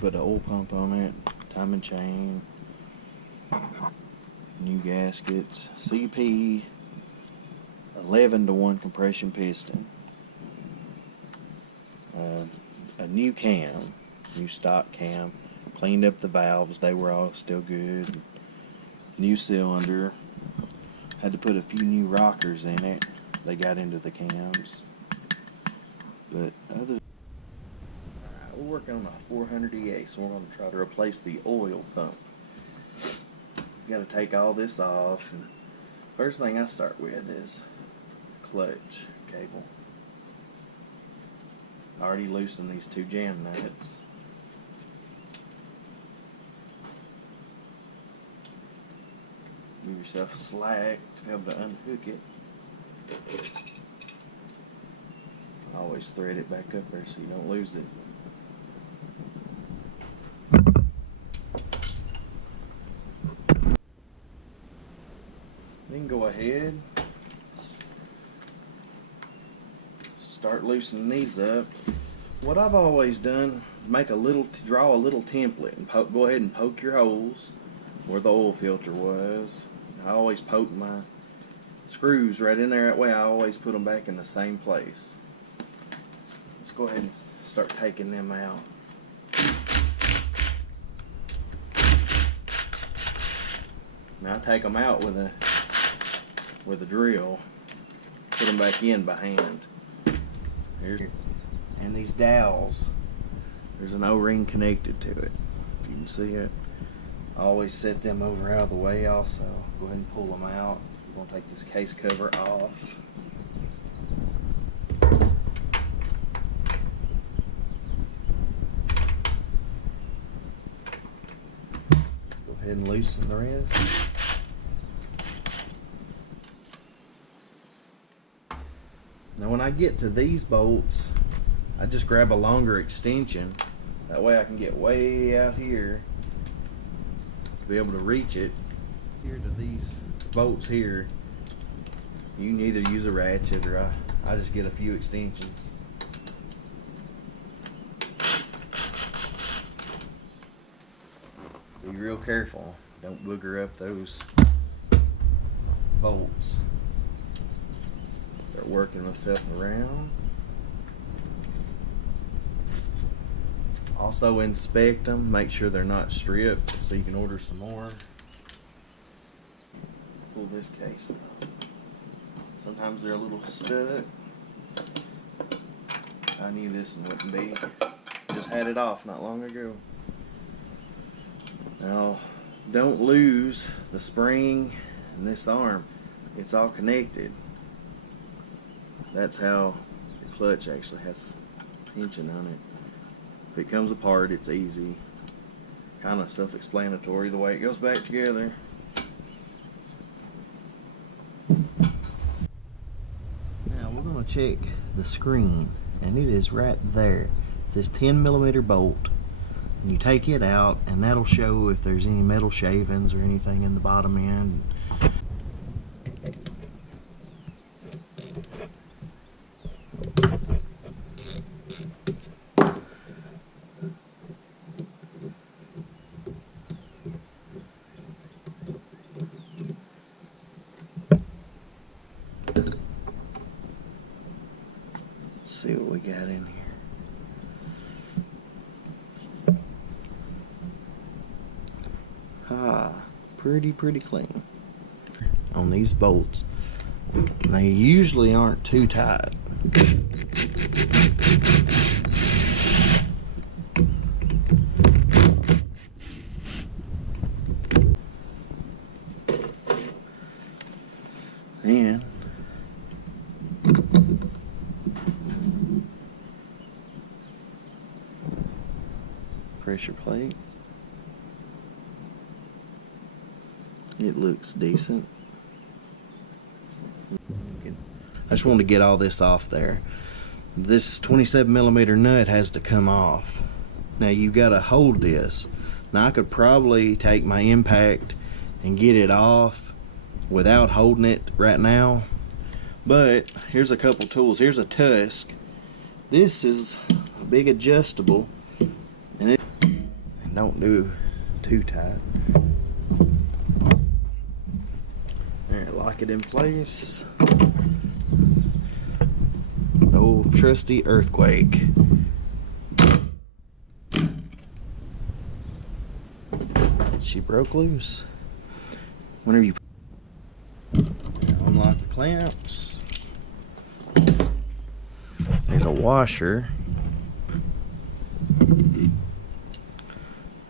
put an oil pump on it, timing chain, new gaskets, CP 11-to-1 compression piston, a new cam, new stock cam, cleaned up the valves, they were all still good, new cylinder, had to put a few new rockers in it, they got into the cams, but other we're working on a 400 EA, so we're going to try to replace the oil pump. Got to take all this off, and first thing I start with is clutch cable. I already loosened these two jam nuts. Give yourself a slack to be able to unhook it. Always thread it back up there so you don't lose it. Then go ahead, start loosening these up. What I've always done is draw a little template and go ahead and poke your holes where the oil filter was. I always poke my screws right in there, that way I always put them back in the same place. Let's go ahead and start taking them out. Now I take them out with a drill, put them back in by hand. And these dowels, there's an O-ring connected to it. If you can see it, I always set them over out of the way also. Go ahead and pull them out. We're going to take this case cover off. Go ahead and loosen the rest. Now when I get to these bolts, I just grab a longer extension. That way I can get way out here to be able to reach it. Here to these bolts here, you can either use a ratchet or I just get a few extensions. Be real careful, don't booger up those bolts. Start working myself around. Also inspect them, make sure they're not stripped so you can order some more. Pull this case out. Sometimes they're a little stuck. I knew this one wouldn't be. Just had it off not long ago. Now, don't lose the spring and this arm. It's all connected. That's how the clutch actually has tension on it. If it comes apart, it's easy. Kind of self-explanatory the way it goes back together. Now we're going to check the screen, and it is right there. It's this 10mm bolt. And you take it out, and that'll show if there's any metal shavings or anything in the bottom end. See what we got in here. Pretty clean on these bolts. They usually aren't too tight. And pressure plate. It looks decent. I just wanted to get all this off there. This 27mm nut has to come off. Now you got to hold this. Now I could probably take my impact and get it off without holding it right now. But here's a couple tools. Here's a tusk. This is a big adjustable, and don't do too tight. There, lock it in place. The old trusty earthquake. She broke loose. Whenever you unlock the clamps, there's a washer.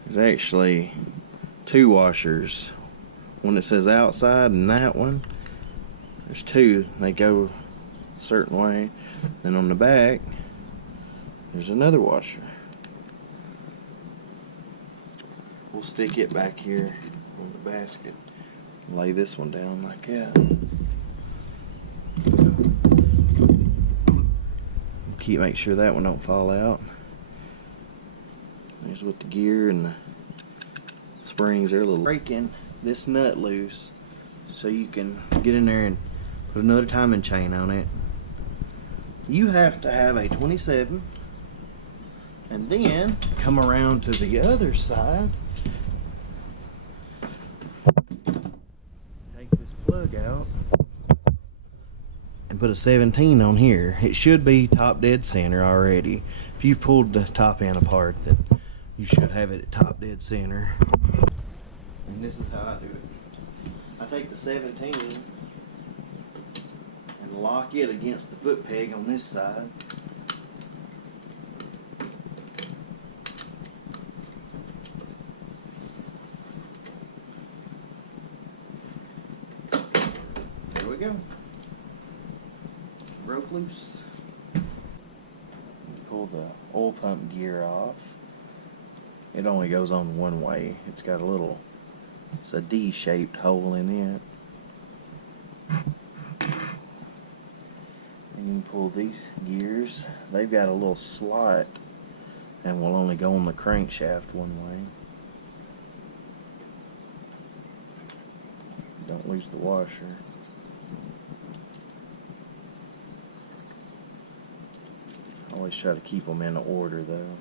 There's actually two washers. One that says outside and that one. There's two. They go a certain way. And on the back, there's another washer. We'll stick it back here on the basket. Lay this one down like that. Make sure that one don't fall out. There's with the gear and the springs. They're a little breaking this nut loose so you can get in there and put another timing chain on it. You have to have a 27 and then come around to the other side, take this plug out and put a 17 on here. It should be top dead center already. If you've pulled the top end apart, then you should have it at top dead center. And this is how I do it. I take the 17 and lock it against the foot peg on this side. There we go. Broke loose. Pull the oil pump gear off. It only goes on one way. It's got it's a D-shaped hole in it. And you can pull these gears. They've got a little slot and will only go on the crankshaft one way. Don't lose the washer. Always try to keep them in order though.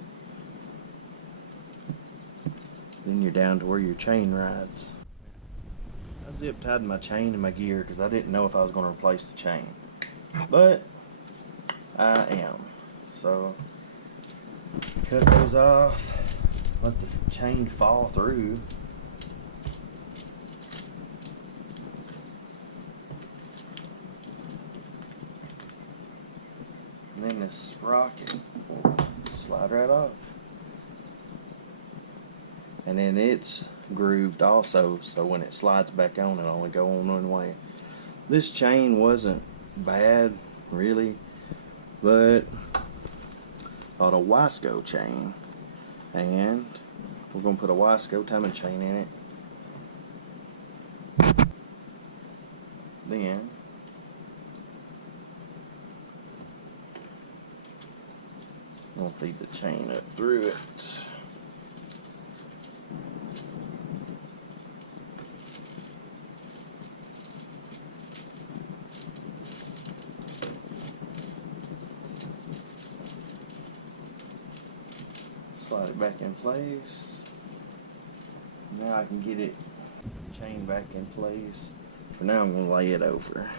Then you're down to where your chain rides. I zip tied my chain and my gear because I didn't know if I was going to replace the chain. But I am. So cut those off, let the chain fall through. And then this sprocket will slide right off. And then it's grooved also, so when it slides back on, it'll only go on one way. This chain wasn't bad, really, but bought a Wisco chain, and we're going to put a Wisco timing chain in it. Then I'll feed the chain up through it. Slide it back in place. Now I can get it chain back in place. For now I'm going to lay it over.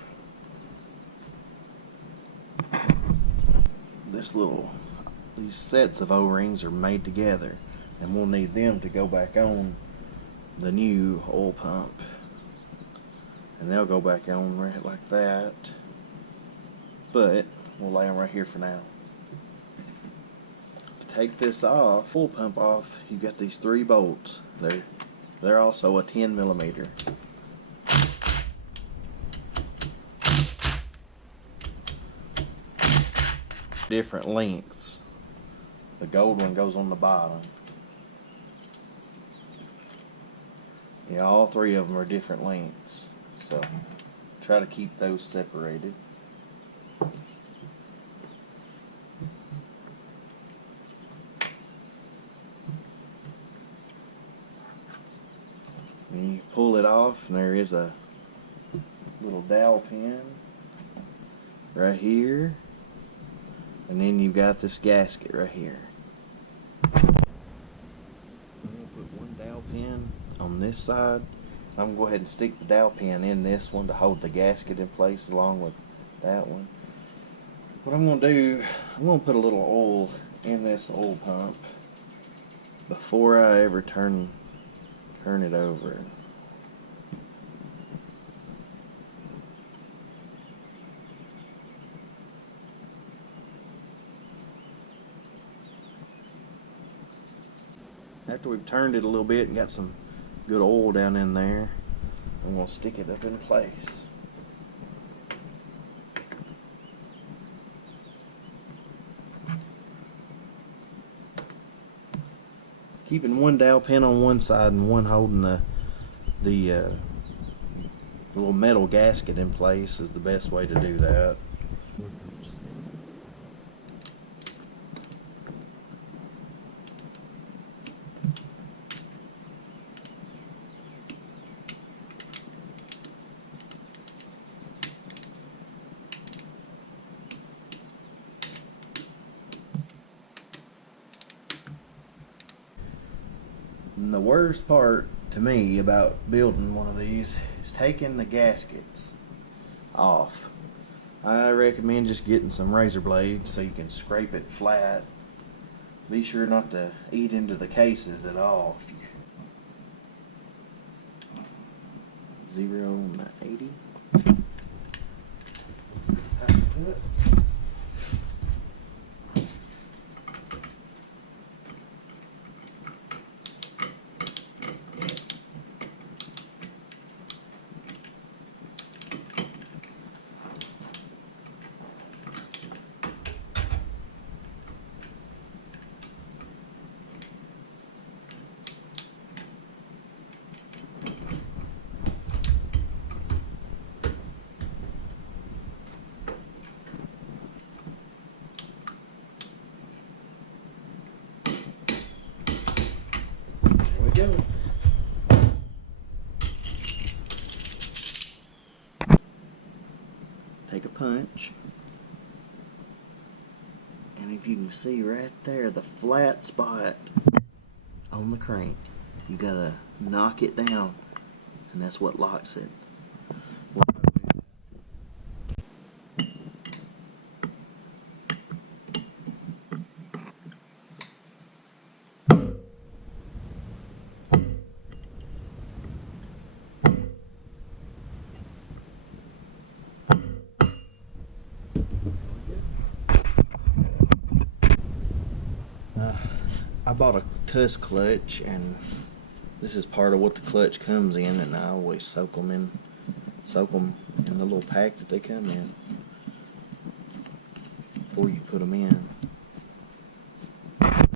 These sets of O-rings are made together, and we'll need them to go back on the new oil pump. And they'll go back on right like that. But we'll lay them right here for now. Take this off, oil pump off, you got these 3 bolts. They're also a 10 millimeter. Different lengths. The gold one goes on the bottom. Yeah, all 3 of them are different lengths. So try to keep those separated. And you pull it off, and there is a little dowel pin right here, and then you've got this gasket right here. on this side. I'm going to go ahead and stick the dowel pin in this one to hold the gasket in place along with that one. What I'm going to do, I'm going to put a little oil in this oil pump before I ever turn it over. After we've turned it a little bit and got some good oil down in there, I'm going to stick it up in place. Keeping one dowel pin on one side and one holding the little metal gasket in place is the best way to do that. And the worst part to me about building one of these is taking the gaskets off. I recommend just getting some razor blades so you can scrape it flat. Be sure not to eat into the cases at all. 0-80. Go. Take a punch, and if you can see right there the flat spot on the crank, you gotta knock it down, and that's what locks it. I bought a Tuss clutch, and this is part of what the clutch comes in, and I always soak them in the little pack that they come in before you put them in.